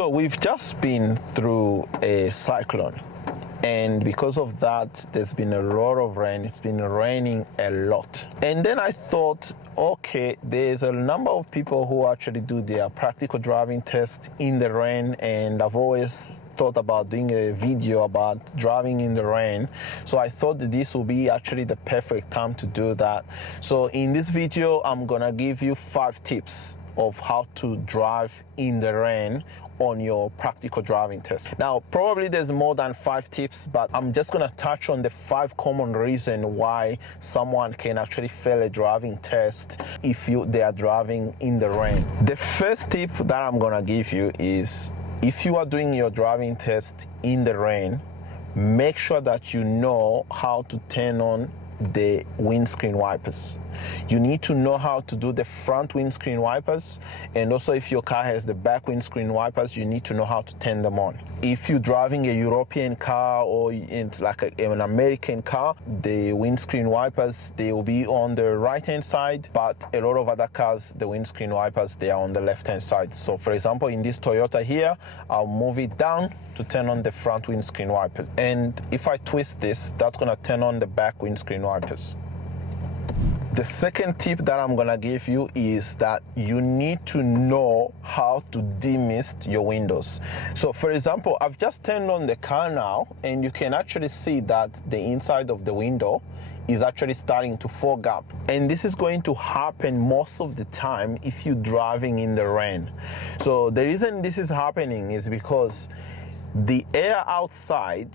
So we've just been through a cyclone, and because of that there's been a lot of rain. It's been raining a lot. And then I thought, okay, there's a number of people who actually do their practical driving test in the rain, and I've always thought about doing a video about driving in the rain, so I thought that this will be actually the perfect time to do that. So in this video I'm gonna give you 5 tips of how to drive in the rain on your practical driving test. Now probably there's more than 5 tips, but I'm just gonna touch on the 5 common reasons why someone can actually fail a driving test if they are driving in the rain. The first tip that I'm gonna give you is, if you are doing your driving test in the rain, make sure that you know how to turn on the windscreen wipers. You need to know how to do the front windscreen wipers, and also if your car has the back windscreen wipers, you need to know how to turn them on. If you're driving a European car or like an American car, the windscreen wipers, they will be on the right hand side, but a lot of other cars, the windscreen wipers, they are on the left hand side. So for example, in this Toyota here, I'll move it down to turn on the front windscreen wipers, and if I twist this, that's gonna turn on the back windscreen wipers. The second tip that I'm gonna give you is that you need to know how to demist your windows. So for example, I've just turned on the car now, and you can actually see that the inside of the window is actually starting to fog up, and this is going to happen most of the time if you're driving in the rain. So the reason this is happening is because the air outside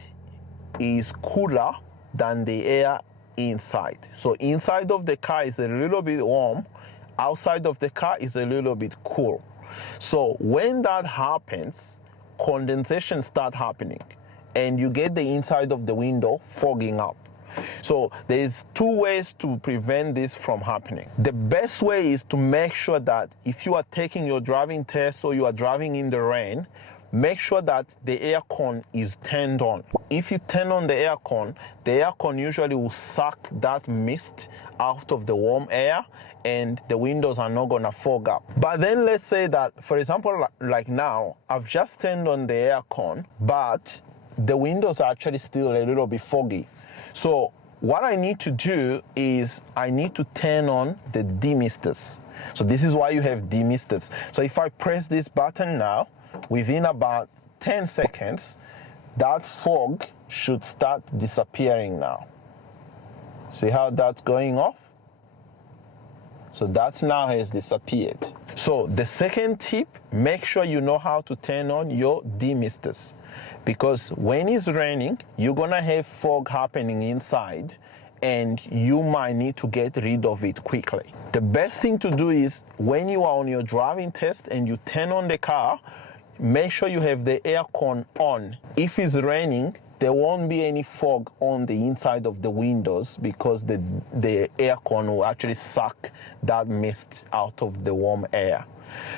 is cooler than the air inside. So inside of the car is a little bit warm, outside of the car is a little bit cool. So when that happens, condensation starts happening, and you get the inside of the window fogging up. So there's 2 ways to prevent this from happening. The best way is to make sure that if you are taking your driving test or you are driving in the rain, make sure that the air con is turned on. If you turn on the air con usually will suck that mist out of the warm air, and the windows are not gonna fog up. But then let's say that, for example, like now, I've just turned on the air con, but the windows are actually still a little bit foggy. So what I need to do is I need to turn on the demisters. So this is why you have demisters. So if I press this button now, within about 10 seconds, that fog should start disappearing now. See how that's going off? So that now has disappeared. So the second tip, make sure you know how to turn on your demisters, because when it's raining, you're gonna have fog happening inside, and you might need to get rid of it quickly. The best thing to do is, when you are on your driving test and you turn on the car, make sure you have the air con on. If it's raining, there won't be any fog on the inside of the windows, because the air con will actually suck that mist out of the warm air.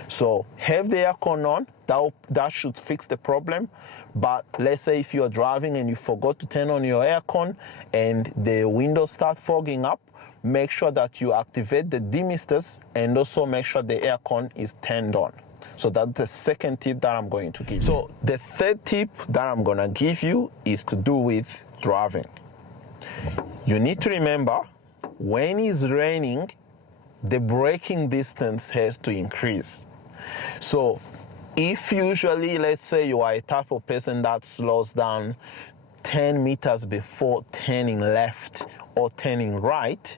So have the air con on, that should fix the problem. But let's say if you're driving and you forgot to turn on your air con and the windows start fogging up, make sure that you activate the demisters, and also make sure the air con is turned on. So that's the second tip that I'm going to give you. So the third tip that I'm gonna give you is to do with driving. You need to remember, when it's raining, the braking distance has to increase. So if usually, let's say you are a type of person that slows down 10 meters before turning left or turning right,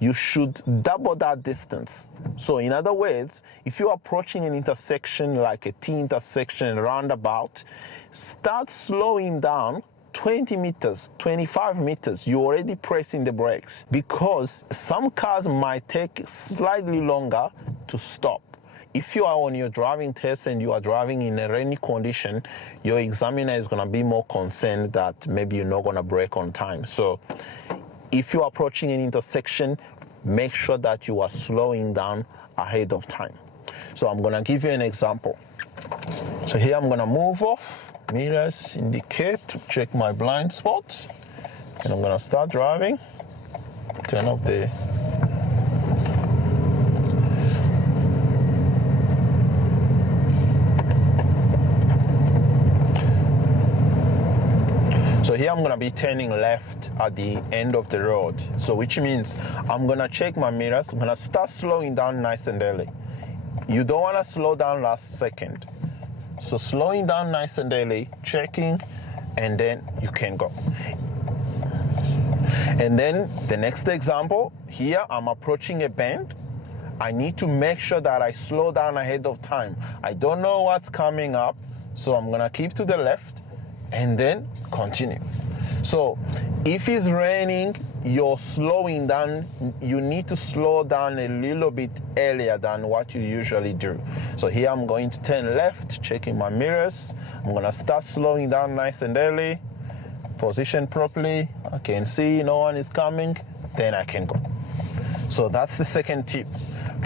you should double that distance. So in other words, if you're approaching an intersection like a T intersection, roundabout, start slowing down 20 meters, 25 meters, you're already pressing the brakes, because some cars might take slightly longer to stop. If you are on your driving test and you are driving in a rainy condition, your examiner is gonna be more concerned that maybe you're not gonna brake on time. So if you're approaching an intersection, make sure that you are slowing down ahead of time. So I'm gonna give you an example. So here I'm gonna move off, mirrors indicate to check my blind spots, and I'm gonna start driving. Turn off the here I'm going to be turning left at the end of the road. So which means I'm going to check my mirrors. I'm going to start slowing down nice and early. You don't want to slow down last second. So slowing down nice and early, checking, and then you can go. And then the next example, here I'm approaching a bend. I need to make sure that I slow down ahead of time. I don't know what's coming up, so I'm gonna keep to the left and then continue. So if it's raining, you're slowing down, you need to slow down a little bit earlier than what you usually do. So here I'm going to turn left, checking my mirrors. I'm gonna start slowing down nice and early, position properly. I can see no one is coming, then I can go. So that's the second tip.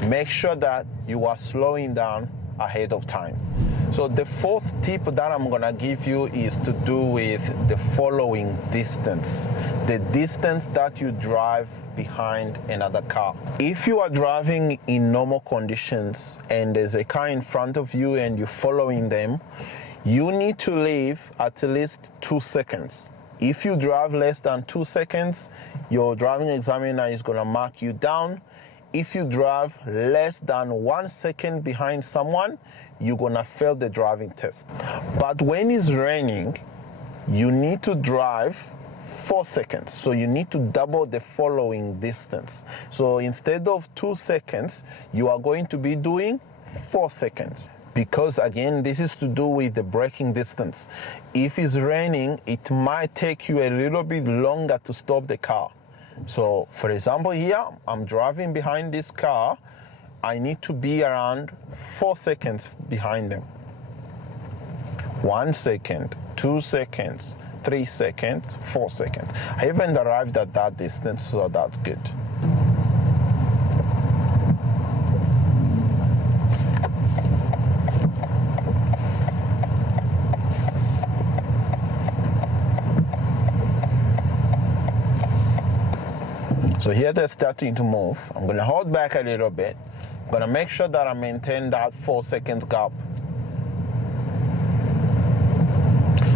Make sure that you are slowing down ahead of time. So the fourth tip that I'm gonna give you is to do with the following distance. The distance that you drive behind another car. If you are driving in normal conditions and there's a car in front of you and you're following them, you need to leave at least 2 seconds. If you drive less than 2 seconds, your driving examiner is gonna mark you down. If you drive less than 1 second behind someone, you're gonna fail the driving test. But when it's raining, you need to drive 4 seconds. So you need to double the following distance. So instead of 2 seconds, you are going to be doing 4 seconds. Because again, this is to do with the braking distance. If it's raining, it might take you a little bit longer to stop the car. So for example here, I'm driving behind this car. I need to be around 4 seconds behind them. 1 second, 2 seconds, 3 seconds, 4 seconds. I haven't arrived at that distance, so that's good. So here they're starting to move. I'm gonna hold back a little bit. I'm gonna make sure that I maintain that 4 seconds gap.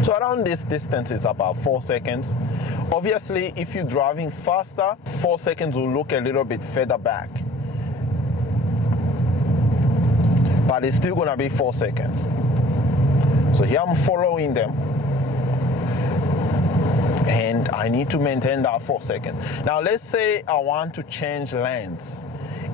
So around this distance is about 4 seconds. Obviously, if you're driving faster, 4 seconds will look a little bit further back. But it's still gonna be 4 seconds. So here I'm following them. And I need to maintain that 4 seconds. Now let's say I want to change lanes.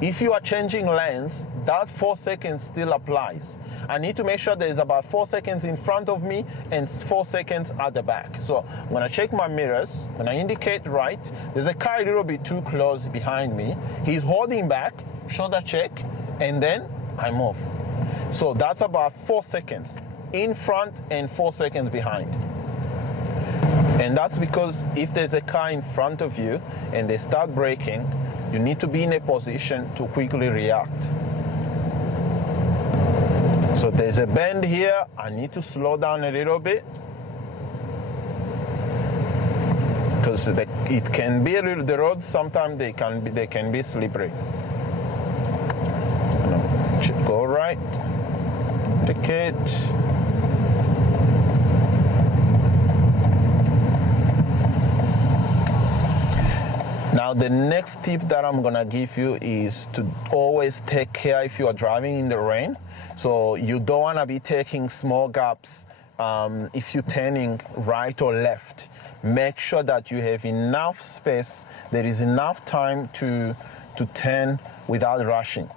If you are changing lanes, that 4 seconds still applies. I need to make sure there is about 4 seconds in front of me and 4 seconds at the back. So I'm gonna check my mirrors, I'm gonna indicate right. There's a car a little bit too close behind me. He's holding back, shoulder check, and then I move. So that's about 4 seconds in front and 4 seconds behind. And that's because if there's a car in front of you and they start braking, you need to be in a position to quickly react. So there's a bend here, I need to slow down a little bit. Because it can be a little, the roads sometimes they can be slippery. Go right, indicate. Now the next tip that I'm gonna give you is to always take care if you are driving in the rain. So you don't wanna be taking small gaps if you're turning right or left. Make sure that you have enough space, there is enough time to turn without rushing.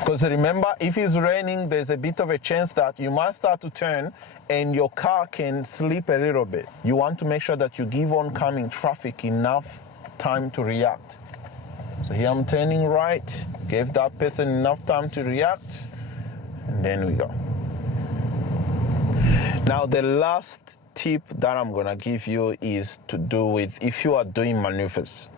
Because remember, if it's raining, there's a bit of a chance that you might start to turn and your car can slip a little bit. You want to make sure that you give oncoming traffic enough time to react. So here I'm turning right, gave that person enough time to react, and then we go. Now the last tip that I'm gonna give you is to do with if you are doing maneuvers.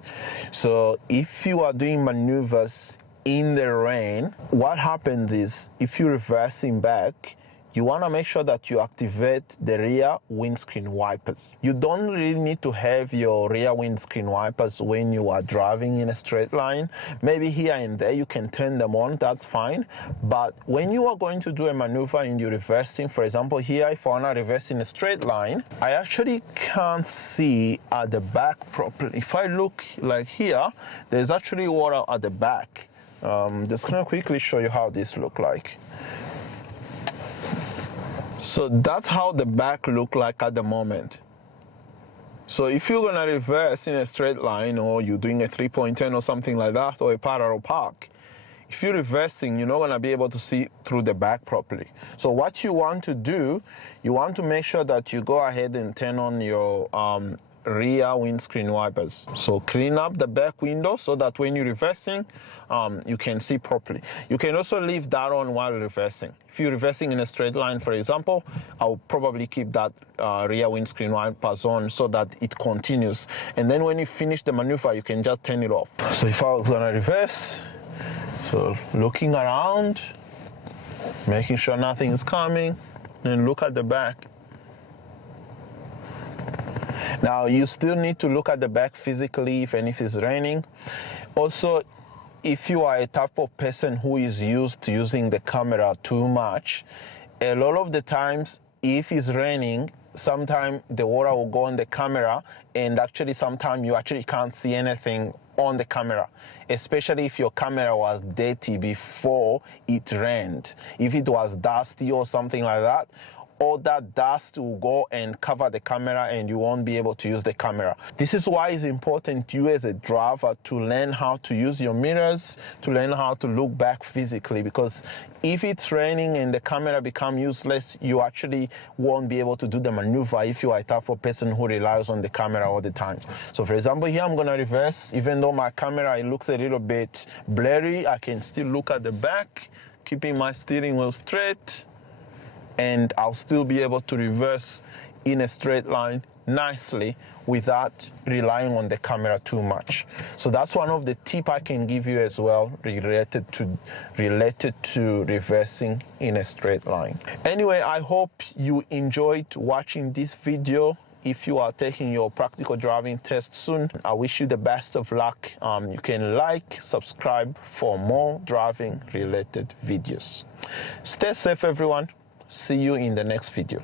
So if you are doing maneuvers in the rain, what happens is if you're reversing back, you want to make sure that you activate the rear windscreen wipers. You don't really need to have your rear windscreen wipers when you are driving in a straight line. Maybe here and there you can turn them on, that's fine. But when you are going to do a maneuver and you're reversing, for example, here if I want to reverse in a straight line, I actually can't see at the back properly. If I look like here, there's actually water at the back. Just gonna quickly show you how this look like. So that's how the back look like at the moment. So if you're gonna reverse in a straight line, or you're doing a 3.10 or something like that, or a parallel park, if you're reversing, you're not gonna be able to see through the back properly. So what you want to do, you want to make sure that you go ahead and turn on your rear windscreen wipers. So clean up the back window so that when you're reversing, you can see properly. You can also leave that on while reversing. If you're reversing in a straight line, for example, I'll probably keep that rear windscreen wipers on so that it continues. And then when you finish the maneuver, you can just turn it off. So if I was gonna reverse, so looking around, making sure nothing is coming, and look at the back. Now, you still need to look at the back physically if it's raining. Also, if you are a type of person who is used to using the camera too much, a lot of the times, if it's raining, sometimes the water will go on the camera, and actually sometimes you actually can't see anything on the camera, especially if your camera was dirty before it rained. If it was dusty or something like that, all that dust will go and cover the camera and you won't be able to use the camera. This is why it's important you as a driver to learn how to use your mirrors, to learn how to look back physically, because if it's raining and the camera becomes useless, you actually won't be able to do the maneuver if you are a type of person who relies on the camera all the time. So for example, here I'm gonna reverse. Even though my camera, it looks a little bit blurry, I can still look at the back, keeping my steering wheel straight, and I'll still be able to reverse in a straight line nicely without relying on the camera too much. So that's one of the tips I can give you as well, related to reversing in a straight line. Anyway, I hope you enjoyed watching this video. If you are taking your practical driving test soon, I wish you the best of luck. You can like, subscribe for more driving related videos. Stay safe, everyone. See you in the next video.